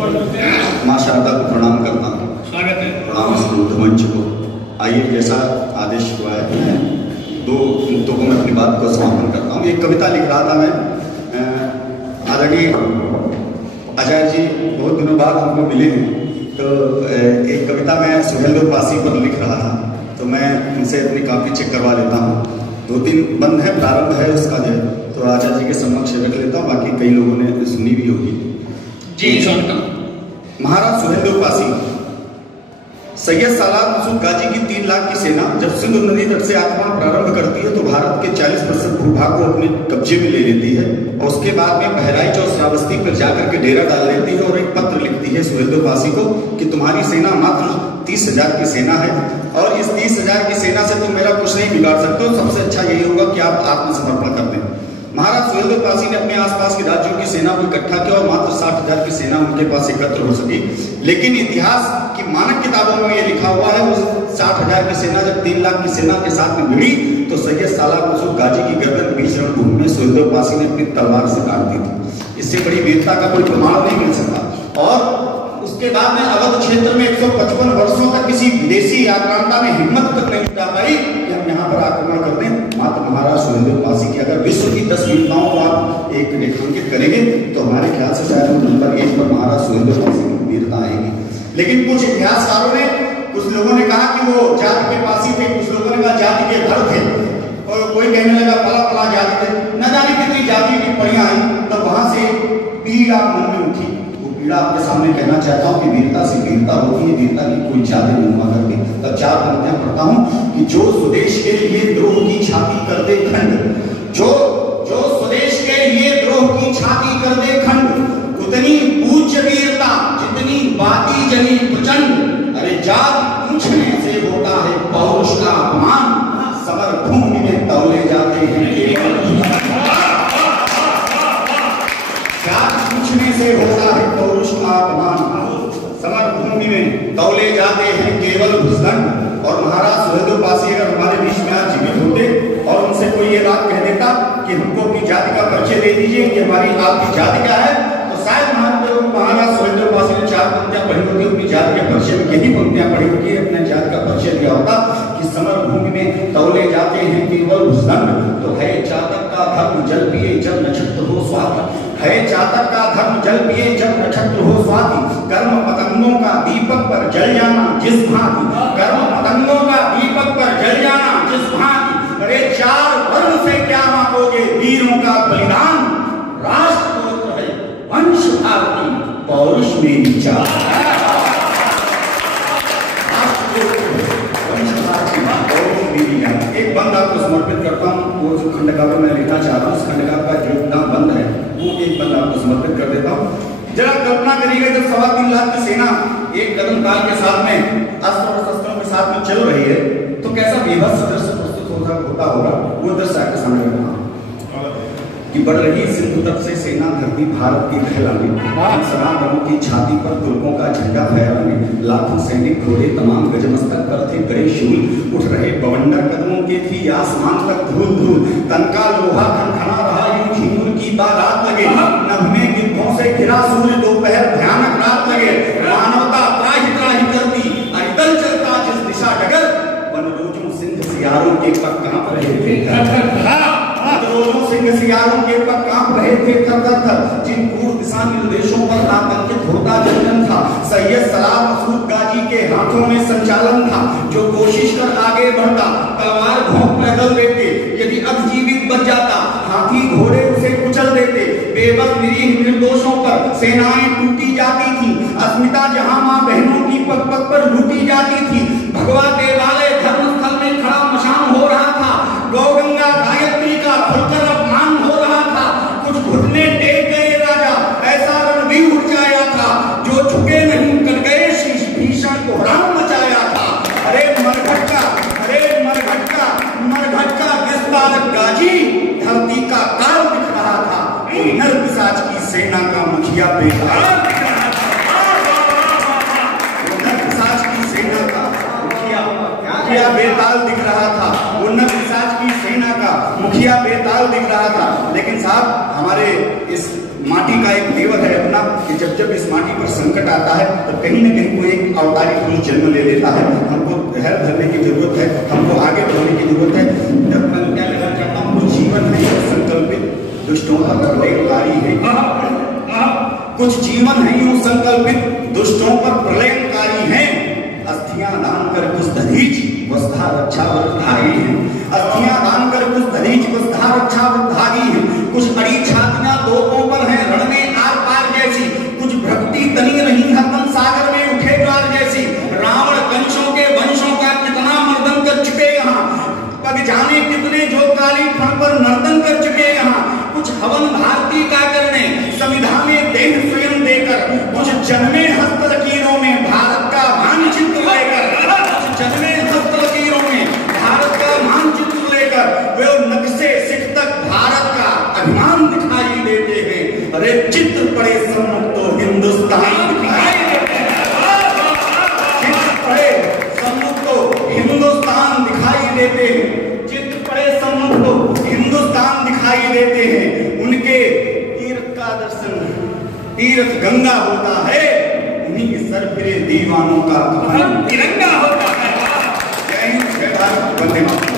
माँ शारदा को प्रणाम करता हूँ। स्वागत है। प्रणाम इस मंच को। आइए, जैसा आदेश हुआ है, मैं 2 मुद्दों को मैं अपनी बात को समापन करता हूँ। एक कविता लिख रहा था मैं, आदरणीय आचार्य जी बहुत दिनों बाद हमको मिले हैं, तो एक कविता मैं सुहेलदेव पासी पर लिख रहा था, तो मैं उनसे अपनी कॉपी चेक करवा लेता हूँ। 2-3 बंद है, प्रारंभ है उसका जो है, तो आचार्य जी के समक्ष रख लेता हूँ, बाकी कई लोगों ने सुनी भी होगी। जी स्वागत। महाराज सुहेलदेव पासी। सैयद सालार मसूद गाजी की 3 लाख की सेना जब सिंधु नदी तट से आक्रमण प्रारंभ करती है तो भारत के 40% भूभाग को अपने कब्जे में ले लेती है, और उसके बाद में बहराइच और श्रावस्ती पर जाकर के डेरा डाल लेती है और एक पत्र लिखती है सुहेलदेव पासी को कि तुम्हारी सेना मात्र 30,000 की सेना है, और इस 30,000 की सेना से तुम मेरा कुछ नहीं बिगाड़ सकते हो, सबसे अच्छा यही होगा कि आप आत्मसमर्पण कर दें। महाराज सुहेलदेव पासी ने अपने आसपास के राज्यों की सेना को इकट्ठा किया और मात्र 60,000 की सेना उनके पास एकत्र हो सकी, लेकिन इतिहास की मानक किताबों में ये लिखा हुआ है उस 60,000 की सेना जब 3 लाख की सेना के साथ में भिड़ी तो सैयद सालार मसूद गाजी की गर्दन बीच रणभूमि में सुहेलदेव पासी ने अपनी तलवार से काट दी थी। इससे बड़ी वीरता का कोई प्रमाण नहीं मिल सकता। और उसके बाद में अवध क्षेत्र में 155 वर्षों तक किसी विदेशी आक्रांता ने हिम्मत तक नहीं जुटा पाई कि हम यहाँ पर आक्रमण कर दें। मात्र महाराज सुहेलदेव पासी की अगर विश्व की 10 वीरताओं को आप एक रेखांकित करेंगे तो हमारे ख्याल से शायद नंबर 1 पर महाराज सुहेलदेव पासी की वीरता आएगी। लेकिन कुछ इतिहासकारों ने, कुछ लोगों ने कहा कि वो जाति के पासी थे, कुछ लोगों ने कहा जाति के भर थे, और कोई कहने लगा फला जाति थे। न जाने कितनी जाति की पड़ियां आई, तब वहां से पीड़ा मन में उठी। पीड़ा आपके सामने कहना चाहता हूँ कि वीरता से वीरता होती है, वीरता की कोई जाति नहीं हुआ करती। तब 4 पंक्तियां पढ़ता हूँ कि जो स्वदेश के लिए द्रोह की छाती कर दे खंड, जो स्वदेश के लिए द्रोह की छाती कर दे खंड, उतनी पूज्य वीरता जितनी बाती जनी प्रचंड। अरे जात पूछने से होता है पौरुष का अपमान, समर भूमि में तौले जाते हैं पूछने से होता है पौरुष का अपमान, समर भूमि में तौले जाते हैं केवल भुजदंड। और महाराज सुहेलदेव पासी अगर हमारे बीच में आज जीवित होते और उनसे कोई ये बात कह देता कि हमको अपनी जाति का परिचय दे दीजिए कि हमारी आपकी जाति क्या है, तो शायद महाराज सुहेलदेव पासी ने 4 पंक्तियां पढ़ी होती, अपनी जाति के परिचय में यही पंक्तियां पढ़ी होती, अपने जाति का परिचय दिया होता कि समर भूमि में तौले जाते हैं केवल भुजदंड। तो है चातक का धर्म जल पिए जब नक्षत्र हो स्वाति, है चातक का धर्म जल पिए जब नक्षत्र हो स्वाति, कर्म पतंगों का दीपक पर जल जाना जिस भांति, कर्म पतंगों का दीपक पर जल जाना जिस भांति। अरे 4 वर्ण से क्या मांगोगे वीरों का बलिदान, राष्ट्रपुत्र है वंश भारती पौरुष मेरी चाल, एक बंद आपको समर्पित करता हूँ। वो जो खंडकाव्य मैं लिखना चाह रहा हूँ, उस खंडकाव्य का जो नाम बंद है वो एक बंद आपको समर्पित कर देता हूँ। जरा कल्पना करिएगा जब 3.25 लाख की सेना एक कदम ताल के साथ में अस्त्र और शस्त्रों के साथ में चल रही है तो कैसा बेबस दृश्य प्रस्तुत होता होगा। वो दृश्य आपके सामने रखना कि बढ़ रही सिंधु तट से सेना धरती भारत की कहलाने, सनातनों की छाती पर तुर्कों का झंडा फहराने, लाखों सैनिक घोड़े तमाम गजमस्तक पर थे गड़े शूल, उठ रहे बवंडर कदमों के थी आसमान तक धूल धूल, तनका लोहा खनखना रहा यूं झिंगुर की बारात लगे, नभ में गिद्धों से घिरा सूर्य दोपहर भयानक रात लगे, मानवता त्राहि त्राहि करती अरिदल चलता जिस दिशा डगर, वनरोजों सिंह सियारों के पर कांप रहे थे सिंह सियारों के पर कांप रहे थे थर जिन पूर्व दिशा निर्देशों पर आतंकित होता जन्म था। सैयद सालार मसूद गाजी के हाथों में संचालन था, जो कोशिश कर आगे बढ़ता तलवार घोंक पैदल देते, यदि अजीवित बच जाता हाथी घोड़े उसे कुचल देते। बेबस निरीह निर्दोषों पर सेनाएं टूटी जाती थी, अस्मिता जहां मां बहनों की पग पग पर लूटी जाती थी। भगवा देवालय धर्मस्थल में खड़ा मशान हो रहा था, गौगंगा गायत्री का खुलकर अपमान हो रहा था। कुछ घुटने टेक गए राजा, ऐसा रणवीर उठ जाया था, जो झुके नहीं कर गए भीषण कोहराम मचाया था। अरे मरघटका विस्तार गाजी धरती का काल दिख रहा था, नर पिशाच की सेना का मुखिया बेताल दिख रहा था, नर पिशाच की सेना का मुखिया बेताल दिख रहा था, वो नर पिशाच की सेना का मुखिया बेताल दिख रहा था, लेकिन साहब हमारे इस माटी का एक देवर है अपना कि जब जब इस माटी पर संकट आता है तो कहीं न कहीं कोई एक अवतारी पुरुष जन्म ले लेता है। हमको धैर्य धरने की जरूरत है, हमको आगे बढ़ने की जरूरत है। जब मैं क्या कहना चाहता हूँ, कुछ जीवन है संकल्पित दुष्टों पर प्रलयकारी है, कुछ जीवन है यूं संकल्पित दुष्टों पर प्रलयकारी है। अस्थियां दान कर कुछ दहेज वस्ता रक्षा वृद्धारी है, अस्थियां दान कर कुछ दहेज वस्ता रक्षा वृद्धारी है। कुछ अड़ी छातियां तोपों पर है रण में आर पार जैसी, कुछ भक्ति तनी रही हरदम सागर में उठे ज्वार जैसी। रावण कंसों के वंशों का कितना मर्दन कर चुके यहाँ, पग जाने कितने जो काली फण पर नर्तन कर चुके यहाँ। कुछ हवन भारती का करने संविधा में देह स्वयं देकर, कुछ जन्मे हस्त लकीरों में भारत का मानचित्र लेकर, कुछ जन्मे हस्त लकीरों में भारत का मानचित्र लेकर वे नक्शे सिख तक भारत का अभिमान दिखाई देते हैं। अरे चित्र पड़े सम्मुख तो हिंदुस्तान दिखाई देते हैं, चित्र पड़े सम्मुख तो हिंदुस्तान दिखाई देते हैं, चित्र पड़े सम्मुख तो हिंदुस्तान दिखाई देते हैं। उनके तीर्थ का दर्शन तीर्थ गंगा होता है, उन्हीं के सर फिरे दीवानों का तिरंगा होता है। जय हिंद, जय भारत, वंदे मातरम।